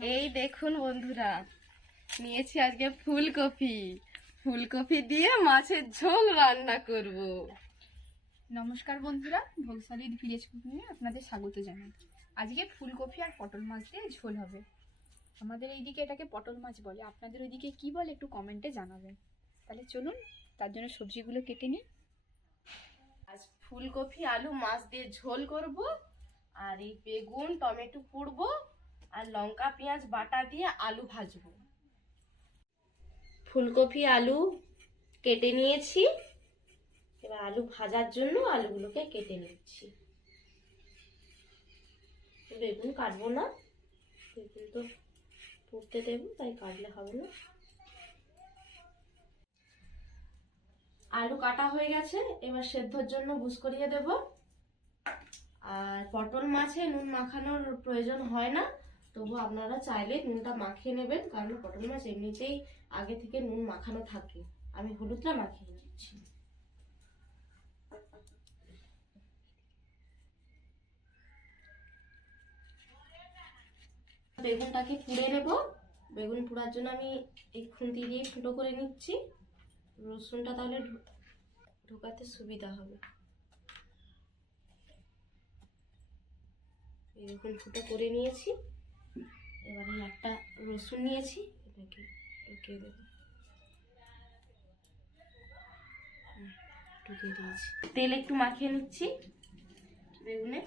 এই দেখুন বন্ধুরা নিয়েছি আজকে ফুলকপি। ফুলকপি দিয়ে মাছের ঝোল রান্না করব। নমস্কার বন্ধুরা ভোগশালীর ভিলেজ কুকিংয়ে আপনাদের স্বাগত জানাই। আজকে ফুলকপি আর পটল মাছ দিয়ে ঝোল হবে। আমাদের এইদিকে এটাকে পটল মাছ বলে। আপনাদের ওইদিকে কি বলে একটু কমেন্টে জানাবেন। তাহলে চলুন তার জন্য সবজিগুলো কেটে নিই। আজ ফুলকপি আলু মাছ দিয়ে ঝোল করব। আর এই বেগুন টমেটো কুড়বো আর লঙ্কা, পেঁয়াজ, বাটা দিয়ে আলু ভাজবো। ফুলকপি, আলু কেটে নিয়েছি। এবার আলু ভাজার জন্য আলুগুলোকে কেটে নিচ্ছি। বেগুন কাটবো না। বেগুন তো পুড়তে দেবো, তাই কাটলে হবে না। আলু কাটা হয়ে গেছে, এবার সেদ্ধর জন্য বুস করিয়ে দেব। আর পটল মাছে নুন মাখানোর প্রয়োজন হয় না। তবু আপনারা চাইলে নুনটা মাখিয়ে নেবেন, কারণ পটল মাছ এমনিতেই আগে থেকে নুন মাখানো থাকে। আমি হলুদটা মাখিয়ে দিচ্ছি বেগুনটাকে পুড়ে নেব। বেগুন পোড়ার জন্য আমি এই খুন্তি দিয়ে ফুটো করে নিচ্ছি। রসুনটা তাহলে ঢোকাতে সুবিধা হবে। এরকম ফুটো করে নিয়েছি। এবারে একটা রসুন নিয়েছি এটাকে ঢুকিয়ে দেবো। ঢুকিয়ে দিয়েছি। তেল একটু মাখিয়ে নিচ্ছি বেগুনে।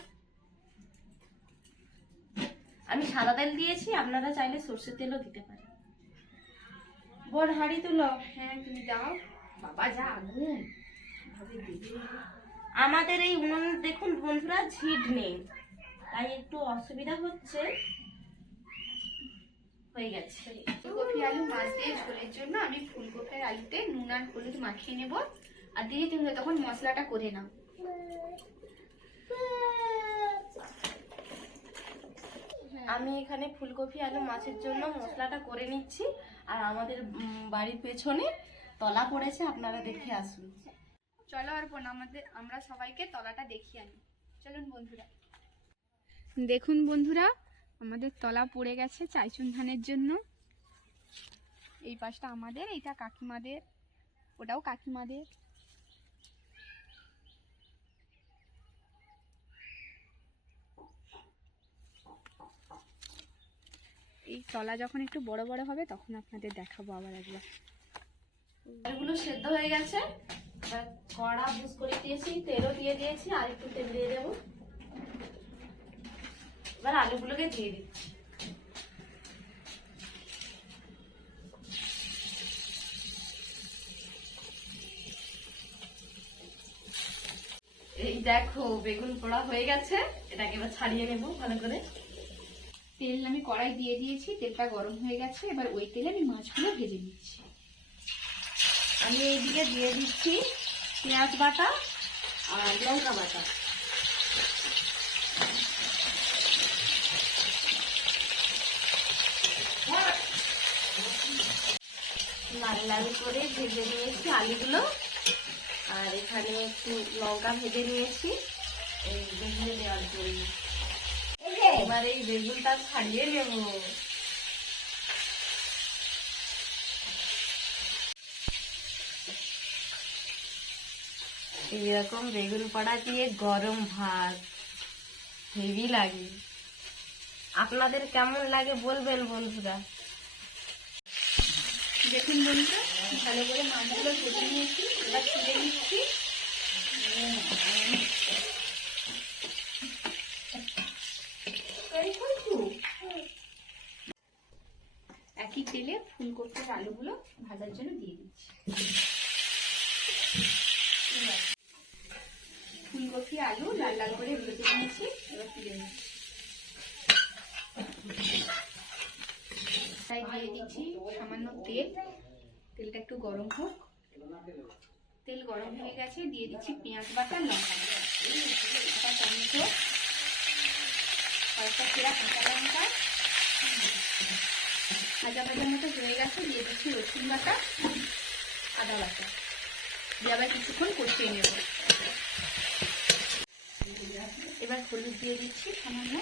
আমি সাদা তেল দিয়েছি আপনারা চাইলে সর্ষের তেলও দিতে পারেন। বোন হাঁড়ি তুলো। হ্যাঁ তুমি যাও বাবা যা আগুন। আমাদের এই উনুন দেখুন বন্ধুরা ঝিট নেই। তাই একটু অসুবিধা হচ্ছে। হয়ে গেছে। ফুলকপি আলু মাছ দিয়ে ঝোলের জন্য আমি ফুলকপির আলুতে নুন আর হলুদ মাখিয়ে নেব। আর দিয়ে তুমি তখন মশলাটা করে নাও। আমি এখানে ফুলকপি আলু মাছের জন্য মশলাটা করে নিচ্ছি। আর আমাদের বাড়ির পেছনে তলা পড়েছে আপনারা দেখে আসুন। চলো অর্পণ আমাদের আমরা সবাইকে তলাটা দেখিয়ে আনি। চলুন বন্ধুরা। দেখুন বন্ধুরা আমাদের তলা পড়ে গেছে চাইচুন ধানের জন্য। এই পাশটা আমাদের, এইটা কাকিমাদের, ওটাও কাকিমাদের। এই তলা যখন একটু বড় বড় হবে, তখন আপনাদের দেখাবো আবার একবার। আলুগুলো সেদ্ধ হয়ে গেছে। কড়া বুস করে দিয়েছি, তেলও দিয়ে দিয়েছি, আর একটু তেল দিয়ে দেবো। এবার আলুগুলোকে দিয়ে দিচ্ছি। এই দেখো বেগুন পোড়া হয়ে গেছে, এটাকে এবার ছাড়িয়ে নেব ভালো করে। তেল আমি কড়াই দিয়ে দিয়েছি, তেলটা গরম হয়ে গেছে, এবার ওই তেলে আমি মাছগুলো ভেজে নিচ্ছি। আমি এইদিকে দিয়ে দিচ্ছি পেঁয়াজ বাটা আর লঙ্কা বাটা। লাল লাল করে ভেজে নিয়েছি আলুগুলো। আর এখানে একটু লঙ্কা ভেজে নিয়েছি। এই বেগুনে দেওয়ার জন্য। এবার এই বেগুনটা ছাড়িয়ে নেব। এরকম বেগুন পড়া দিয়ে গরম ভাত। হেভি লাগে। আপনাদের কেমন লাগে বলবেন বন্ধুরা? দেখুন বন্ধুরা ভালো করে মাছগুলো ভেজে নিয়েছি, এবার তুলে নিচ্ছি। একই তেলে ফুলকপির আলুগুলো ভাজার জন্য দিয়ে দিচ্ছি। ফুলকপি আলু লাল লাল করে ভেজে নিয়েছি, এবার তুলে নিচ্ছি। তাই দিয়ে দিচ্ছি সামান্য তেল। তেলটা একটু গরম হোক। তেল গরম হয়ে গেছে, দিয়ে দিচ্ছি পেঁয়াজ বাটা, লঙ্কা টমেটো, কয়েকটা সেরা কাঁচা লঙ্কা। ভাজা ভাজার মতো হয়ে গেছে, দিয়ে দিচ্ছি রসুন বাটা, আদা বাটা। দিয়ে আবার কিছুক্ষণ কষিয়ে নেব। এবার হলুদ দিয়ে দিচ্ছি সামান্য।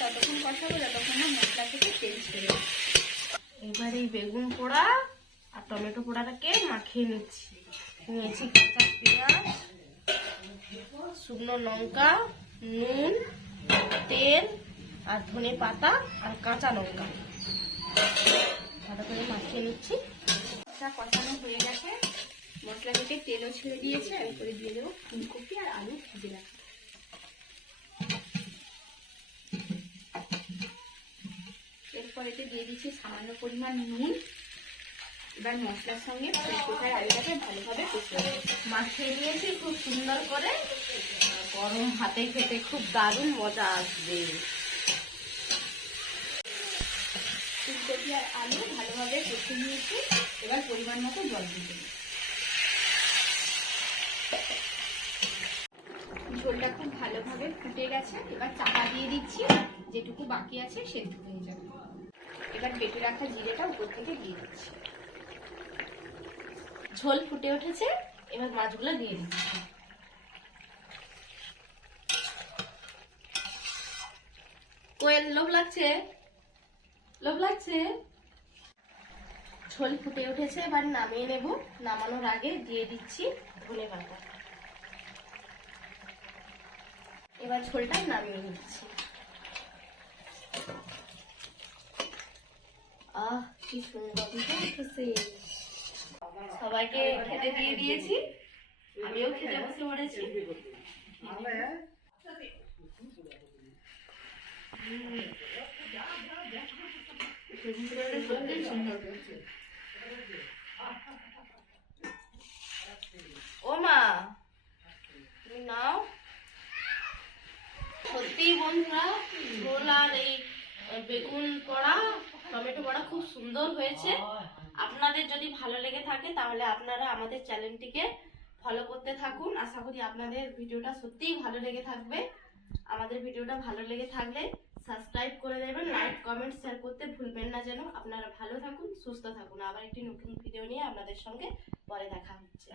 ততক্ষণ কষাবো যতক্ষণ না মশলা থেকে তেল ছেড়ে যায়। এবার এই বেগুন পোড়া আর টমেটো পোড়াটাকে মাখিয়ে নিচ্ছি? নিয়েছি কাঁচা পেঁয়াজ, শুকনো লঙ্কা, নুন, তেল আর ধনে পাতা আর কাঁচা লঙ্কা। ভালো করে মাখিয়ে নিচ্ছি। মশলা কষানো হয়ে গেছে। মশলা থেকে তেলও ছেড়ে দিয়েছে, আমি করে দিয়ে দেবো ফুলকপি আর আলু ভেজে রাখা এরপর দিয়ে দিচ্ছি সামান্য পরিমাণ নুন। এবার মশলার সঙ্গে ফুলকপি আর আলুটাকে ভালোভাবে কষে মাখিয়ে নিয়েছি, খুব সুন্দর করে। গরম ভাতে খেতে খুব দারুণ মজা আসবে। ফুলকপি আর আলু ভালোভাবে কষে নিয়েছি। এবার পরিমাণ মতো জল দিয়ে ঝোলটা খুব ভালোভাবে ফুটে গেছে। এবার চাপা দিয়ে দিচ্ছি। যেটুকু বাকি আছে সেটুকু হয়ে যাবে। এবার বেটে রাখা জিরেটা উপর থেকে দিয়ে দিচ্ছি। ঝোল ফুটে উঠেছে, এবার মাছগুলো দিয়ে দিচ্ছি। কোয়েল, লোভ লাগছে? লোভ লাগছে? ঝোল ফুটে উঠেছে, এবার নামিয়ে নেব। নামানোর আগে দিয়ে দিচ্ছি ধনে পাতা। এবার ঝোলটা নামিয়ে নিচ্ছি। সবাইকে খেতে দিয়ে দিয়েছি। আমিও খেতে বসে পড়েছি। ও মা আর এই বেগুন পড়া টমেটো পড়া খুব সুন্দর হয়েছে। আপনাদের যদি ভালো লেগে থাকে তাহলে আপনারা আমাদের চ্যানেলটিকে ফলো করতে থাকুন। আশা করি আপনাদের ভিডিওটা সত্যিই ভালো লেগে থাকবে। আমাদের ভিডিওটা ভালো লেগে থাকলে সাবস্ক্রাইব করে দেবেন লাইক কমেন্ট শেয়ার করতে ভুলবেন না যেন। আপনারা ভালো থাকুন সুস্থ থাকুন। আবার একটি নতুন ভিডিও নিয়ে আপনাদের সঙ্গে পরে দেখা হচ্ছে।